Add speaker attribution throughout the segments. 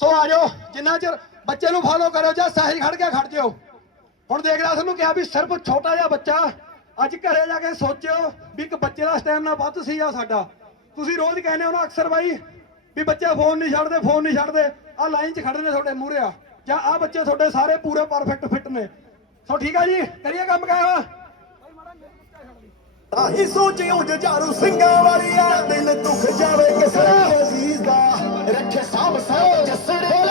Speaker 1: ਸੋ ਆ ਜਾਓ, ਜਿੰਨਾ ਚਿਰ ਬੱਚੇ ਨੂੰ ਫੋਲੋ ਕਰੋ ਜਾਂ ਸਾਹਿਲ ਖੜ ਕੇ ਖੜ ਜਿਓ। ਹੁਣ ਦੇਖ ਰਿਹਾ ਤੁਹਾਨੂੰ ਕਿਹਾ ਵੀ ਸਿਰਫ ਛੋਟਾ ਜਿਹਾ ਬੱਚਾ, ਅੱਜ ਘਰੇ ਜਾ ਕੇ ਸੋਚਿਓ ਵੀ ਇੱਕ ਬੱਚੇ ਦਾ ਸਟੈਮਨਾ ਵੱਧ ਸੀ ਆ ਸਾਡਾ। ਤੁਸੀਂ ਰੋਜ਼ ਕਹਿੰਦੇ ਹੋ ਨਾ ਅਕਸਰ ਬਾਈ ਵੀ ਬੱਚੇ ਫੋਨ ਨਹੀਂ ਛੱਡਦੇ ਫੋਨ ਨਹੀਂ ਛੱਡਦੇ। ਆ ਲਾਈਨ 'ਚ ਖੜੇ ਨੇ ਤੁਹਾਡੇ ਮੂਹਰੇ ਆ। ਜਾਂ ਆ ਬੱਚੇ ਤੁਹਾਡੇ ਸਾਰੇ ਪੂਰੇ ਪਰਫੈਕਟ ਫਿੱਟ ਨੇ। ਸੋ ਠੀਕ ਆ ਜੀ, ਕਰੀਏ ਕੰਮ ਕਾਇਆ
Speaker 2: ਆਹੀ ਸੋਚਿਓ ਜਜਾਰੂ ਸਿੰਘਾਂ ਵਾਲੀਆ ਦਿਲ ਦੁੱਖ ਜਾਵੇ ਕਿਸੇ ਅਜ਼ੀਜ਼ ਦਾ। ਰੱਖੇ ਸਾਬ ਸਾਬ ਜਸੜੇ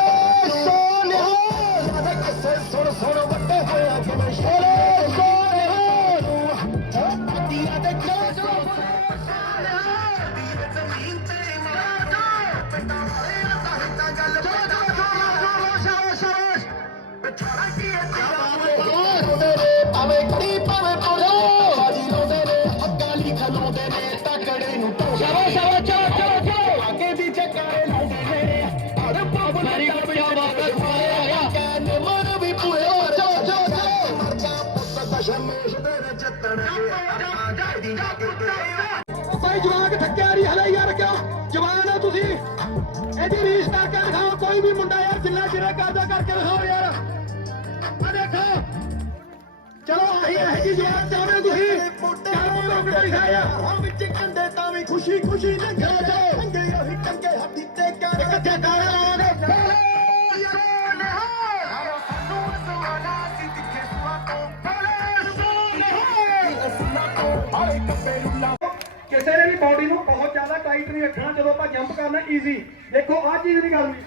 Speaker 1: ਭਾਈ ਜਵਾਕ ਥੱਕਿਆ ਨਹੀਂ ਹਲੇ ਯਾਰ ਕਿਉਂ ਜਵਾਨ ਹੋ ਤੁਸੀਂ। ਇਹਦੀ ਰੀਸ ਕਰਕੇ ਦਿਖਾਓ ਕੋਈ ਵੀ ਮੁੰਡਾ ਯਾਰ ਜਿੰਨਾ ਚਿਰੇ ਕਾਦਾ ਕਰਕੇ ਦਿਖਾਓ ਯਾਰ। ਆ ਦੇਖੋ। ਚਲੋ ਆਹੀ ਇਹ ਜੀ ਜਵਾਨ ਚਾਹੁੰਦੇ ਹੋ ਤੁਸੀਂ।
Speaker 2: ਹਾਂ ਵਿੱਚ ਕੰਡੇ ਤਾਂ ਵੀ ਖੁਸ਼ੀ ਖੁਸ਼ੀ ਲੰਘੇ
Speaker 1: ਬਾਡੀ ਨੂੰ ਬਹੁਤ ਜ਼ਿਆਦਾ ਟਾਈਟ ਨਹੀਂ ਰੱਖਣਾ, ਜਦੋਂ ਆਪਾਂ ਜੰਪ ਕਰਨਾ ਈਜ਼ੀ ਦੇਖੋ, ਆਹ ਚੀਜ਼ ਨਹੀਂ। ਕਰਨੀ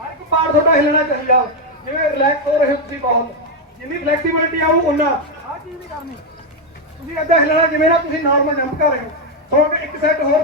Speaker 1: ਹਰ ਇੱਕ ਪਾਰਟ ਤੁਹਾਡਾ ਹਿਲਣਾ ਚਾਹੀਦਾ। ਜਿਵੇਂ ਰਿਲੈਕਸ ਹੋ ਰਹੇ ਹੋ ਤੁਸੀਂ ਬਹੁਤ। ਜਿੰਨੀ ਫਲੈਕਸੀਬਿਲਿਟੀ ਆਊ ਉਹਨਾਂ ਆਹ ਚੀਜ਼ ਨਹੀਂ। ਕਰਨੀ ਤੁਸੀਂ ਏਦਾਂ ਹਿਲਣਾ ਜਿਵੇਂ ਨਾ, ਤੁਸੀਂ ਨਾਰਮਲ ਜੰਪ ਕਰ ਰਹੇ ਹੋ। ਥੋੜਾ ਇੱਕ ਸੈਟ ਹੋਰ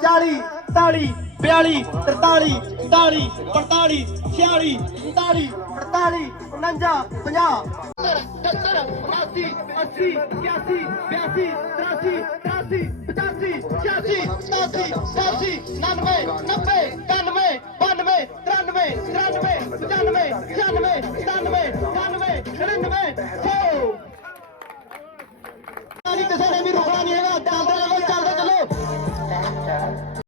Speaker 2: 40 40 42 43 44 45 46 47 48 49 50 80 81 82 83 84 85 86 87 88 89 90